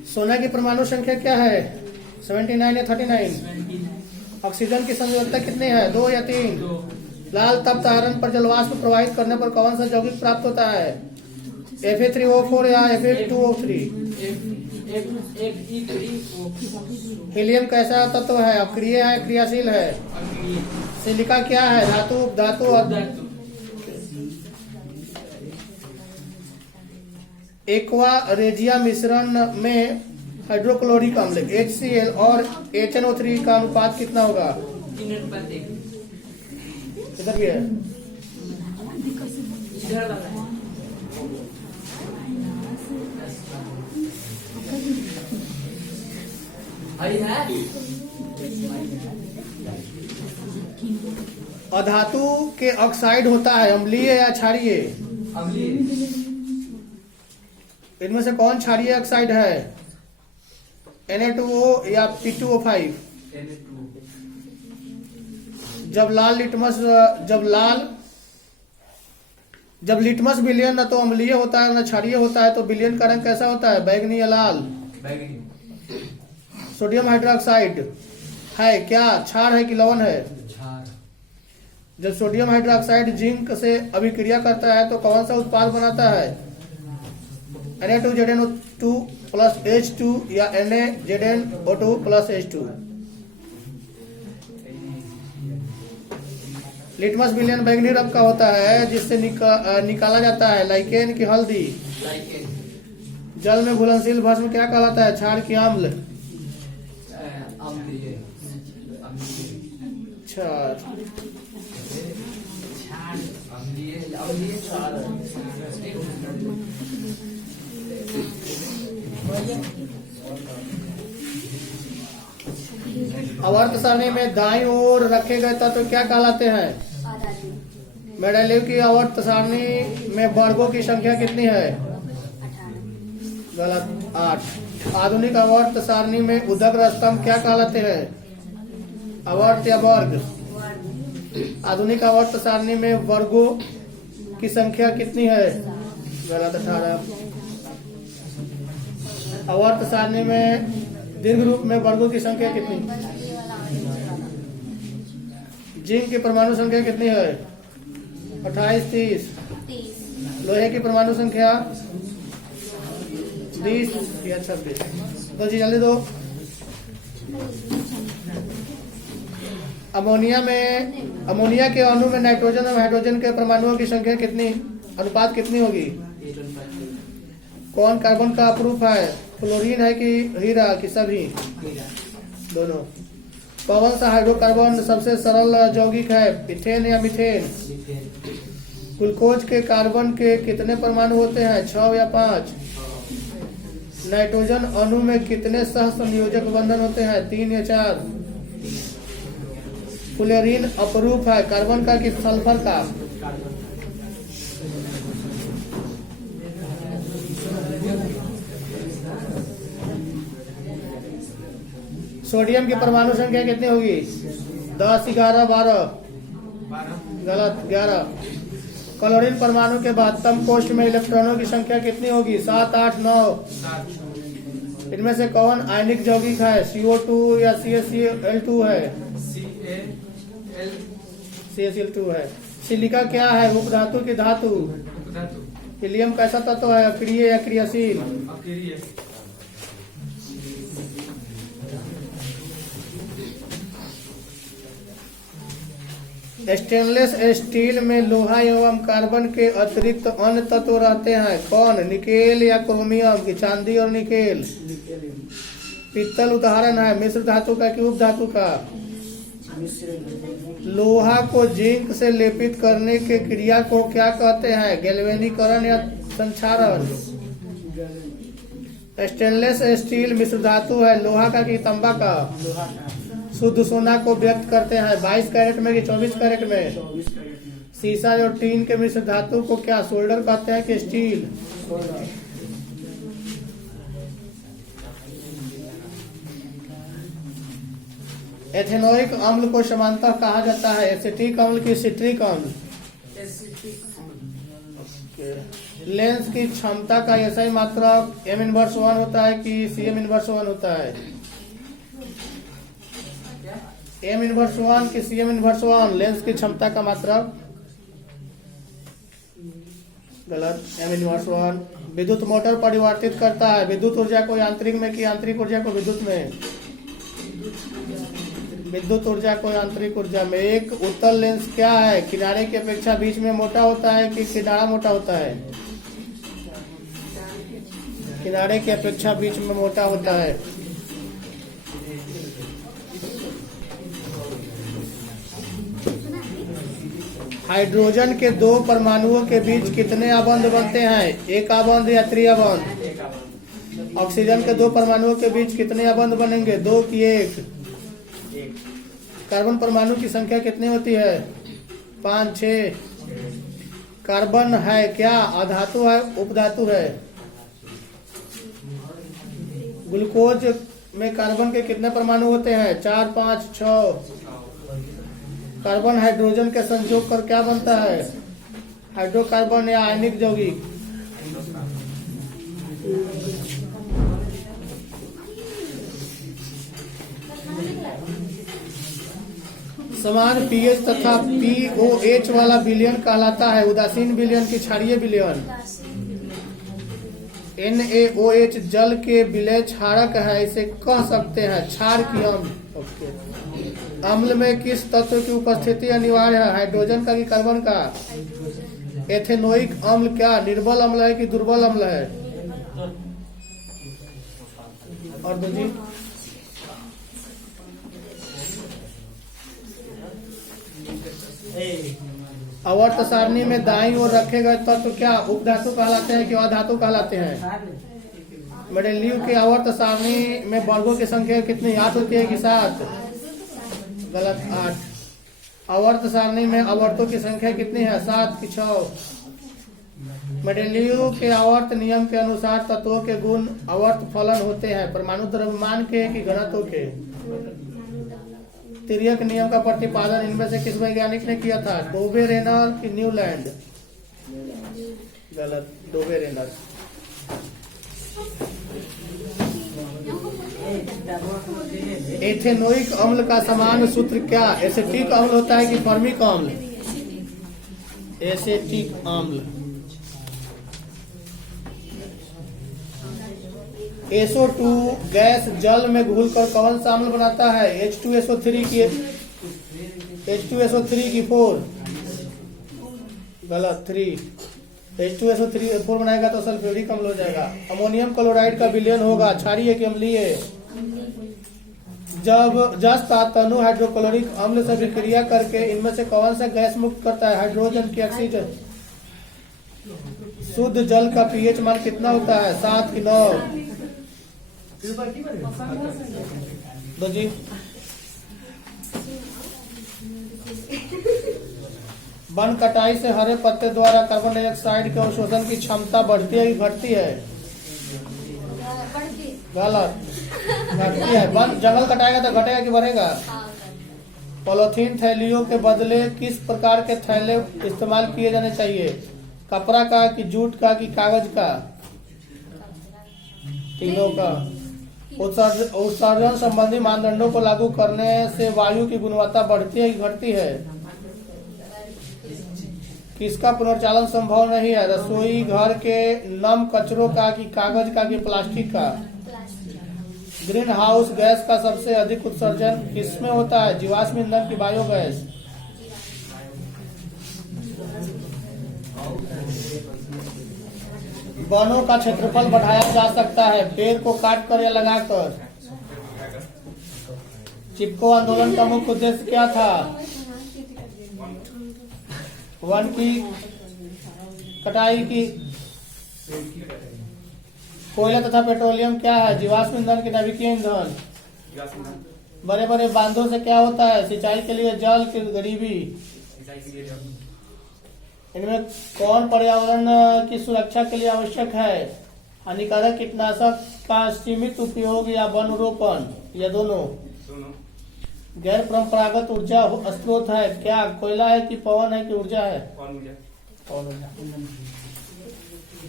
सोना की परमाणु संख्या क्या है? 79 या 39? ऑक्सीजन की संयोजकता कितनी है? 2 या 3? लाल तप्त आयरन पर जलवाष्प प्रवाहित करने पर कौन सा यौगिक प्राप्त होता है? Fe3O4 या Fe2O3? हीलियम कैसा तत्व है? अक्रिय है, क्रियाशील है? सिलिका क्या है? धातु, उपधातु और एक्वा रेजिया मिश्रण में हाइड्रोक्लोरिक अम्ल HCl और HNO3 का अनुपात कितना होगा? 3:1। किधर भी है? अधातु के ऑक्साइड होता है अम्लीय या क्षारीय? अम्लीय। इनमें से कौन क्षारीय ऑक्साइड है? Na2O या P2O5? जब लिटमस विलयन न तो अम्लीय होता है न क्षारीय होता है तो विलयन का रंग कैसा होता है? बैंगनी या लाल? सोडियम हाइड्रोक्साइड है क्या? क्षार है कि लवण है? जब सोडियम हाइड्रोक्साइड जिंक से अभिक्रिया करता है तो कौन सा उत्पाद बनाता है? Na2ZnO2 प्लस H2 या NaZnO2 प्लस H2? लिटमस विलयन बैंगनी रंग का होता है जिससे निकाला जाता है लाइकेन की हल्दी। जल में घुलनशील भस्म क्या कहलाता है? क्षार की अम्ल? क्षार। आवर्त सारणी में दाईं ओर रखे गए तत्व क्या कहलाते हैं? मेंडेलीव की आवर्त सारणी में वर्गों की संख्या कितनी है? गलत, 8। आधुनिक आवर्त सारणी में उदग्र स्तंभ क्या कहलाते हैं? आवर्त या वर्ग? आधुनिक आवर्त सारणी में वर्गों की संख्या कितनी है? गलत, 18। आवर्त सारणी में दीर्घ रूप में वर्गों की संख्या कितनी? जिंक की परमाणु संख्या कितनी है? 28, 30। लोहे की परमाणु संख्या 20 या 26? दो जी जल्दी दो। अमोनिया के अणु में नाइट्रोजन और हाइड्रोजन के परमाणुओं की संख्या कितनी अनुपात कितनी होगी? कौन कार्बन का अपरूप है? फ्लोरीन है कि हीरा कि सभी? दोनों। कौन सा हाइड्रोकार्बन सबसे सरल यौगिक है? इथेन या मीथेन? ग्लूकोज के कार्बन के कितने परमाणु होते हैं? 6 या 5? नाइट्रोजन अणु में कितने सह संयोजक बंधन होते हैं? 3 या 4? फ्लोरीन अपरूप है कार्बन का कि सल्फर का? सोडियम की परमाणु संख्या कितनी होगी? 10, 11, 12? गलत, 11। क्लोरीन परमाणु के 72 कोष्ठ में इलेक्ट्रॉनों की संख्या कितनी होगी? 7, 8, 9? इनमें से कौन आयनिक यौगिक है? CO2 या CaCl2 है? CaCl2 है। सिलिका क्या है? उपधातु की धातु? हीलियम कैसा तत्व है? अक्रिय या क्रियाशील? स्टेनलेस स्टील में लोहा एवं कार्बन के अतिरिक्त अन्य तत्व रहते हैं। कौन? निकेल या क्रोमियम की? चांदी और निकेल? पित्तल उदाहरण है मिश्र धातु का कि उपधातु का? लोहा को जिंक से लेपित करने के क्रिया को क्या कहते हैं? गैल्वेनीकरण या संक्षारण? स्टेनलेस स्टील मिश्र धातु है लोहा का कि तांबा का? शुद्ध सोना को व्यक्त करते हैं 22 कैरेट में कि 24 कैरेट में? सीसा और टीन के मिश्र धातु को क्या सोल्डर कहते हैं कि स्टील? एथेनोइक अम्ल को समानतः कहा जाता है एसिटिक अम्ल की सिट्रिक अम्ल? लेंस की क्षमता का ऐसा ही मात्रक m इनवर्स 1 होता है कि cm इनवर्स 1 होता है? m इनवर्स 1 कि cm इनवर्स 1 लेंस की क्षमता का मात्रक? गलत। m inverse 1। विद्युत मोटर परिवर्तित करता है विद्युत ऊर्जा को यांत्रिक में कि यांत्रिक ऊर्जा को विद्युत में? विद्युत ऊर्जा को यांत्रिक ऊर्जा में। एक उत्तल लेंस क्या है? किनारे की अपेक्षा बीच में मोटा होता है कि किनारा मोटा होता है? किनारे की अपेक्षा बीच में मोटा होता है। हाइड्रोजन के दो परमाणुओं के बीच कितने आबंध बनते हैं? एक आबंध या त्रिआबंध? ऑक्सीजन के दो परमाणुओं के बीच कितने आबंध बनेंगे? दो की एक? कार्बन परमाणु की संख्या कितनी होती है? 5, 6। कार्बन है क्या? अधातु है उपधातु है? ग्लूकोज में कार्बन के कितने परमाणु होते हैं? 4, 5, 6। कार्बन हाइड्रोजन के संयोग कर क्या बनता है? हाइड्रोकार्बन या आयनिक यौगिक? समान पीएच तथा पीओएच वाला विलयन कहलाता है उदासीन विलयन की क्षारीय विलयन? NaOH जल के विलय क्षारक है, इसे कह सकते हैं क्षार की अम्ल। अम्ल में किस तत्व की उपस्थिति अनिवार्य है? हाइड्रोजन का कि कार्बन का? एथेनोइक अम्ल क्या निर्बल अम्ल है कि दुर्बल अम्ल है? और दूसरी आवर्त सारणी में दाईं ओर रखे गए तत्व क्या उपधातु कहलाते हैं कि अधातु कहलाते हैं? मेंडेलीव के आवर्त सारणी में वर्गों की संख्या कितनी? 8 होती है कि 7? गलत। 8। आवर्त सारणी में आवर्तों की संख्या कितनी है? 7 कि 6? मेंडेलीव के आवर्त नियम के अनुसार तत्वों के गुण आवर्त फलन होते हैं परमाणु द्रव्यमान के कि घनत्व के? तिर्यक नियम का प्रतिपादन इनमें से किस वैज्ञानिक ने किया था? डोबे रेनर कि न्यूलैंड? गलत। डोबे रेनर। एथेनोइक अम्ल का सामान्य सूत्र क्या? एसिटिक अम्ल होता है कि फॉर्मिक अम्ल? एसिटिक अम्ल। SO2 गैस जल में घुलकर कौन सा अम्ल बनाता है? H2SO3 की 4? गलत। 3। H2SO4 बनाएगा तो सल्फ्यूरिक अम्ल हो जाएगा। अमोनियम क्लोराइड का विलयन होगा क्षारीय कि अम्लीय? जब जस तनु हाइड्रोक्लोरिक अम्ल से विक्रिया करके इनमें से कौन सा गैस मुक्त करता है? हाइड्रोजन की ऑक्सीजन? शुद्ध जल का पीएच मान कितना होता है? 7 कि 9? दो जी। वन कटाई से हरे पत्ते द्वारा कार्बन डाइऑक्साइड के अवशोषण की क्षमता बढ़ती है कि घटती है? गलत। घटती है। वन जंगल कटाएगा तो घटेगा कि बढ़ेगा? पॉलीथीन थैलियों के बदले किस प्रकार के थैले इस्तेमाल किए जाने चाहिए? कपड़ा का कि जूट का कि कागज का? तीनों का। उत्सर्जन संबंधी मानदंडों को लागू करने से वायु की गुणवत्ता बढ़ती है कि घटती है? किसका पुनर्चालन संभव नहीं है? रसोई घर के नम कचरों का कि कागज का कि प्लास्टिक का? ग्रीन हाउस गैस का सबसे अधिक उत्सर्जन किसमें होता है? जीवाश्म ईंधन की बायोगैस? वनों का क्षेत्रफल बढ़ाया जा सकता है पेड़ को काट कर या लगाकर? चिपको आंदोलन का मुख्य उद्देश्य क्या था? वन की कटाई की? कोयला तथा पेट्रोलियम क्या है? जीवाश्म ईंधन की नाभिकीय ईंधन? बड़े बड़े बांधों से क्या होता है? सिंचाई के लिए जल की गरीबी? इनमें कौन पर्यावरण की सुरक्षा के लिए आवश्यक है? हानिकारक कीटनाशक का सीमित उपयोग या वनरोपण या दोनों? गैर परंपरागत ऊर्जा स्रोत है क्या? कोयला है कि पवन है कि ऊर्जा है? पवन ऊर्जा।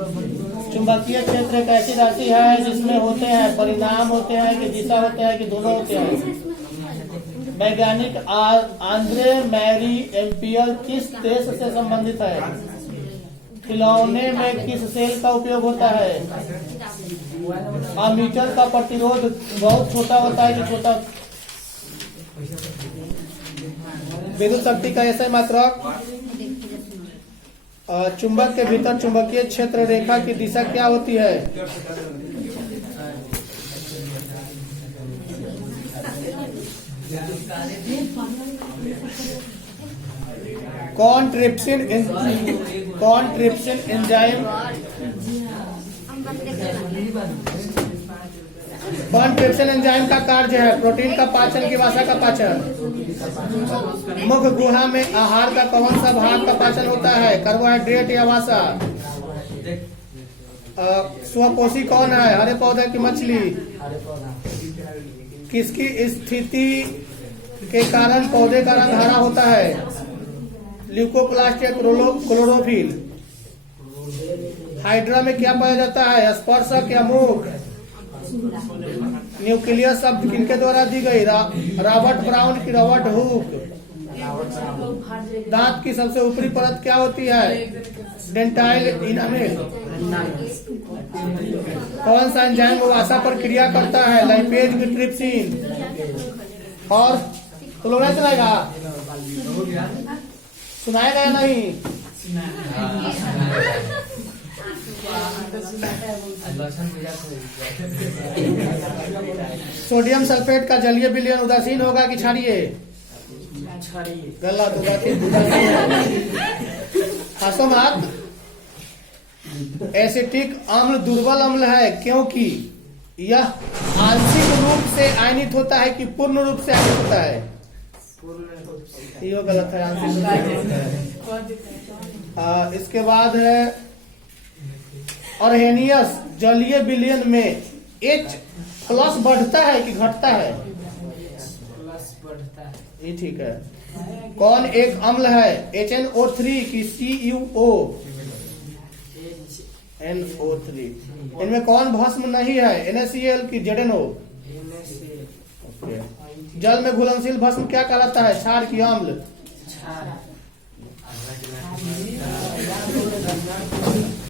चुंबकीय क्षेत्र एक ऐसी राशि है जिसमें होते हैं परिणाम होते हैं कि दिशा होते हैं कि दोनों होते हैं। वैज्ञानिक आंद्रे मैरी एम्पियर किस देश से संबंधित है? खिलौने में किस सेल का उपयोग होता है? अमीटर का प्रतिरोध बहुत छोटा होता है कि छोटा? विद्युत शक्ति का ऐसा मात्रक चुंबक के भीतर चुंबकीय क्षेत्र रेखा की दिशा क्या होती है? कौन ट्रिप्सिन एंजाइम का कार्य है? प्रोटीन का पाचन की वसा का पाचन? मुख गुहा में आहार का कौन सा भाग का पाचन होता है? कार्बोहाइड्रेट या वसा? स्वपोषी कौन है? हरे पौधे की मछली? किसकी स्थिति के कारण पौधे का रंग हरा होता है? ल्यूकोप्लास्ट या क्लोरोफिल? हाइड्रा में क्या पाया जाता है? स्पर्शक या मुख? न्यूक्लियस शब्द किनके द्वारा दी गई? रॉबर्ट ब्राउन की रॉबर्ट हुक? दांत की सबसे ऊपरी परत क्या होती है? डेंटाइल इनामेल? कौन सा एंजाइम वसा पर क्रिया करता है? लाइपेज की ट्रिप्सिन? और क्लोराइड चलाएगा? सुनाएगा या नहीं? सोडियम सल्फेट का जलीय विलयन उदासीन होगा कि क्षारीय? गलत, हंसो मत। एसिटिक अम्ल दुर्बल अम्ल है क्योंकि यह आंशिक रूप से आयनित होता है कि पूर्ण रूप से आयनित होता है? ये गलत है, आंशिक रूप से होता है। इसके बाद है अर्हेनियस जलीय विलयन में H प्लस बढ़ता है कि घटता है? ये ठीक है। कौन एक अम्ल है? HNO3 की CuO? NO3। इनमें कौन भस्म नहीं है? NaCl की ZnO? जल में घुलनशील भस्म क्या कहलाता है? क्षार की अम्ल?